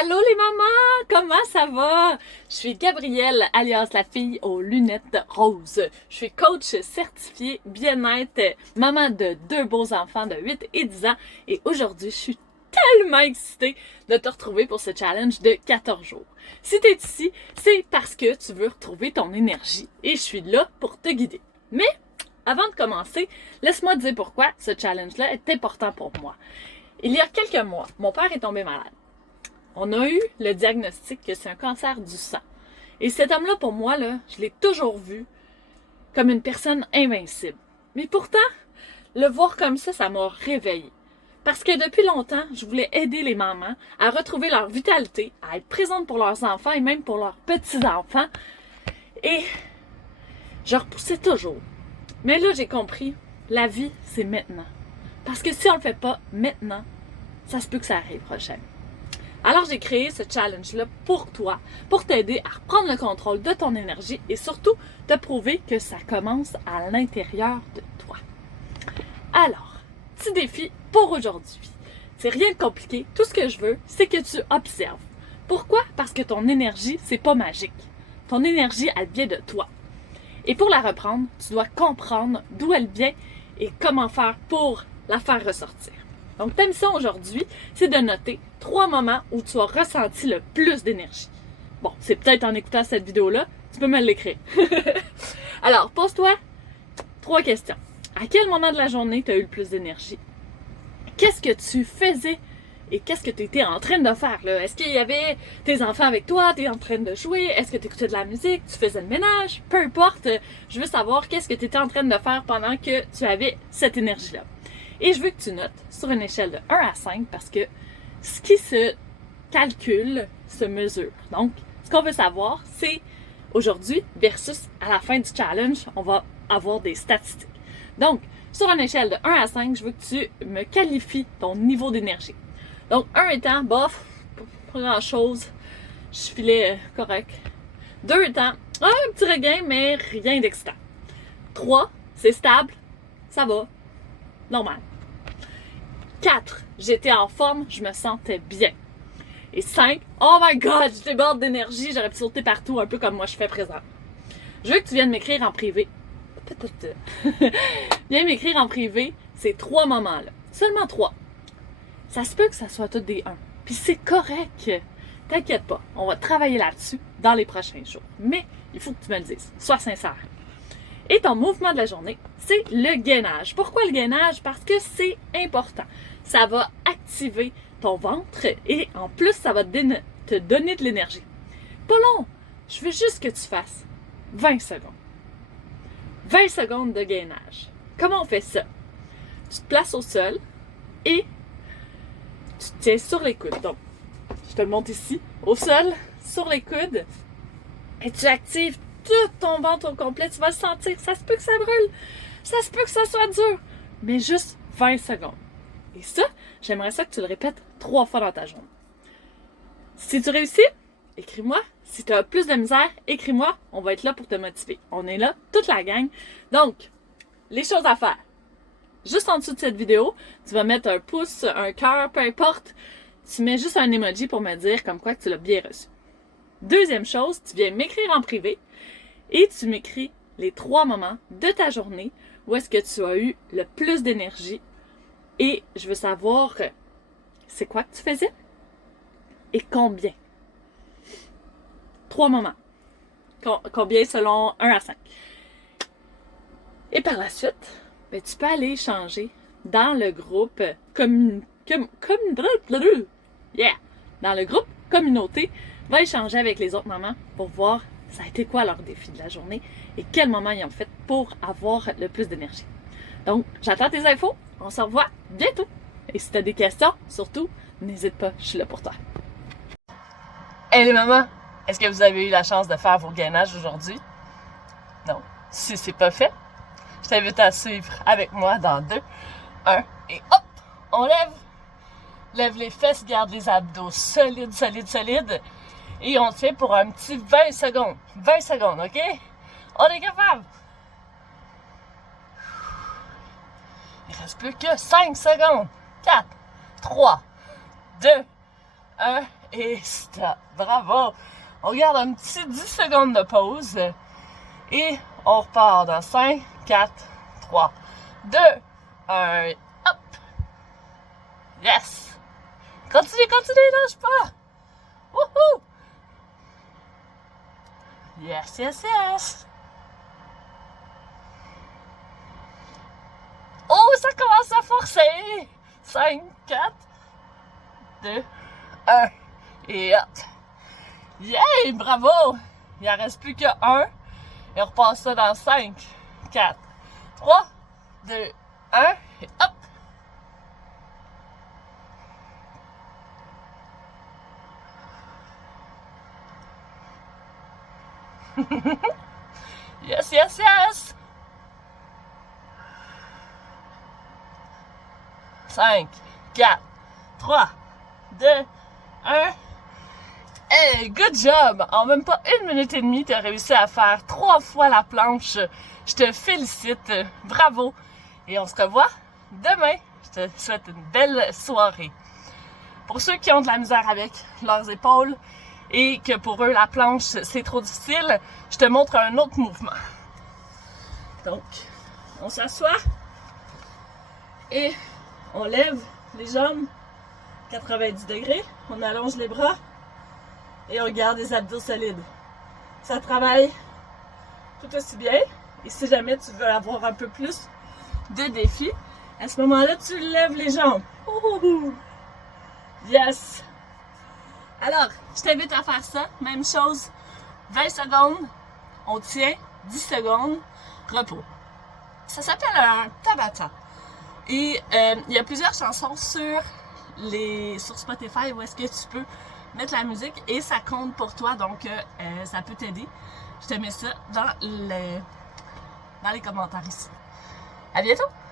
Allô les mamans, comment ça va? Je suis Gabrielle, alias la fille aux lunettes roses. Je suis coach certifiée bien-être, maman de deux beaux enfants de 8 et 10 ans et aujourd'hui je suis tellement excitée de te retrouver pour ce challenge de 14 jours. Si tu es ici, c'est parce que tu veux retrouver ton énergie et je suis là pour te guider. Mais avant de commencer, laisse-moi te dire pourquoi ce challenge-là est important pour moi. Il y a quelques mois, mon père est tombé malade. On a eu le diagnostic que c'est un cancer du sang. Et cet homme-là, pour moi, là, je l'ai toujours vu comme une personne invincible. Mais pourtant, le voir comme ça m'a réveillée. Parce que depuis longtemps, je voulais aider les mamans à retrouver leur vitalité, à être présentes pour leurs enfants et même pour leurs petits-enfants. Et je repoussais toujours. Mais là, j'ai compris, la vie, c'est maintenant. Parce que si on le fait pas maintenant, ça se peut que ça arrive prochain. Alors j'ai créé ce challenge-là pour toi, pour t'aider à reprendre le contrôle de ton énergie et surtout te prouver que ça commence à l'intérieur de toi. Alors, petit défi pour aujourd'hui. C'est rien de compliqué, tout ce que je veux, c'est que tu observes. Pourquoi? Parce que ton énergie, c'est pas magique. Ton énergie, elle vient de toi. Et pour la reprendre, tu dois comprendre d'où elle vient et comment faire pour la faire ressortir. Donc, ta mission aujourd'hui, c'est de noter 3 moments où tu as ressenti le plus d'énergie. Bon, c'est peut-être en écoutant cette vidéo-là, tu peux me l'écrire. Alors, pose-toi 3 questions. À quel moment de la journée tu as eu le plus d'énergie? Qu'est-ce que tu faisais et qu'est-ce que tu étais en train de faire, là? Est-ce qu'il y avait tes enfants avec toi? Tu es en train de jouer? Est-ce que tu écoutais de la musique? Tu faisais le ménage? Peu importe, je veux savoir qu'est-ce que tu étais en train de faire pendant que tu avais cette énergie-là. Et je veux que tu notes sur une échelle de 1 à 5 parce que ce qui se calcule se mesure. Donc, ce qu'on veut savoir, c'est aujourd'hui versus à la fin du challenge, on va avoir des statistiques. Donc, sur une échelle de 1 à 5, je veux que tu me qualifies ton niveau d'énergie. Donc, 1 étant, bof, pas grand-chose, je filais correct. 2 étant, un petit regain, mais rien d'excitant. 3, c'est stable, ça va. Normal. 4, j'étais en forme, je me sentais bien. Et 5, oh my god, je déborde d'énergie, j'aurais pu sauter partout, un peu comme moi je fais présent. Je veux que tu viennes m'écrire en privé. Viens m'écrire en privé ces 3 moments-là. Seulement 3. Ça se peut que ça soit tous des 1. Puis c'est correct. T'inquiète pas, on va travailler là-dessus dans les prochains jours. Mais il faut que tu me le dises. Sois sincère. Et ton mouvement de la journée, c'est le gainage. Pourquoi le gainage? Parce que c'est important. Ça va activer ton ventre et en plus, ça va te donner de l'énergie. Pas long. Je veux juste que tu fasses 20 secondes. 20 secondes de gainage. Comment on fait ça? Tu te places au sol et tu te tiens sur les coudes. Donc, je te le montre ici, au sol, sur les coudes, et tu actives tout ton ventre au complet, tu vas le sentir. Ça se peut que ça brûle, ça se peut que ça soit dur, mais juste 20 secondes. Et ça, j'aimerais ça que tu le répètes 3 fois dans ta journée. Si tu réussis, écris-moi. Si tu as plus de misère, écris-moi. On va être là pour te motiver. On est là, toute la gang. Donc, les choses à faire. Juste en dessous de cette vidéo, tu vas mettre un pouce, un cœur, peu importe. Tu mets juste un emoji pour me dire comme quoi que tu l'as bien reçu. Deuxième chose, tu viens m'écrire en privé et tu m'écris les 3 moments de ta journée où est-ce que tu as eu le plus d'énergie et je veux savoir c'est quoi que tu faisais et combien. 3 moments. Combien selon 1 à 5. Et par la suite, ben, tu peux aller échanger dans le groupe dans le groupe communauté, va échanger avec les autres mamans pour voir ça a été quoi leur défi de la journée et quel moment ils ont fait pour avoir le plus d'énergie. Donc, j'attends tes infos. On se revoit bientôt. Et si tu as des questions, surtout, n'hésite pas, je suis là pour toi. Hey les mamans, est-ce que vous avez eu la chance de faire vos gainages aujourd'hui? Non. Si c'est pas fait, je t'invite à suivre avec moi dans 2, 1 et hop! On lève. Lève les fesses, garde les abdos solides, solides, solides. Et on tient pour un petit 20 secondes. 20 secondes, OK? On est capable! Il reste plus que 5 secondes. 4, 3, 2, 1 et stop. Bravo! On garde un petit 10 secondes de pause et on repart dans 5, 4, 3, 2, 1, hop! Yes! Continue, lâche pas! Wouhou! Yes, yes, yes! Oh, ça commence à forcer! 5, 4, 2, 1, et hop! Yay! Bravo! Il en reste plus que 1. Et on repasse ça dans 5, 4, 3, 2, 1, et hop! Yes, yes, yes! 5, 4, 3, 2, 1. Hey, good job! En même pas 1 minute et demie, tu as réussi à faire 3 fois la planche. Je te félicite. Bravo! Et on se revoit demain. Je te souhaite une belle soirée. Pour ceux qui ont de la misère avec leurs épaules et que pour eux la planche c'est trop difficile, je te montre un autre mouvement. Donc, on s'assoit et on lève les jambes 90 degrés, on allonge les bras et on garde les abdos solides. Ça travaille tout aussi bien. Et si jamais tu veux avoir un peu plus de défis, à ce moment-là, tu lèves les jambes. Ouhouhou. Yes! Alors, je t'invite à faire ça. Même chose, 20 secondes, on tient, 10 secondes, repos. Ça s'appelle un Tabata. Et il y a plusieurs chansons sur Spotify où est-ce que tu peux mettre la musique et ça compte pour toi, donc ça peut t'aider. Je te mets ça dans les commentaires ici. À bientôt!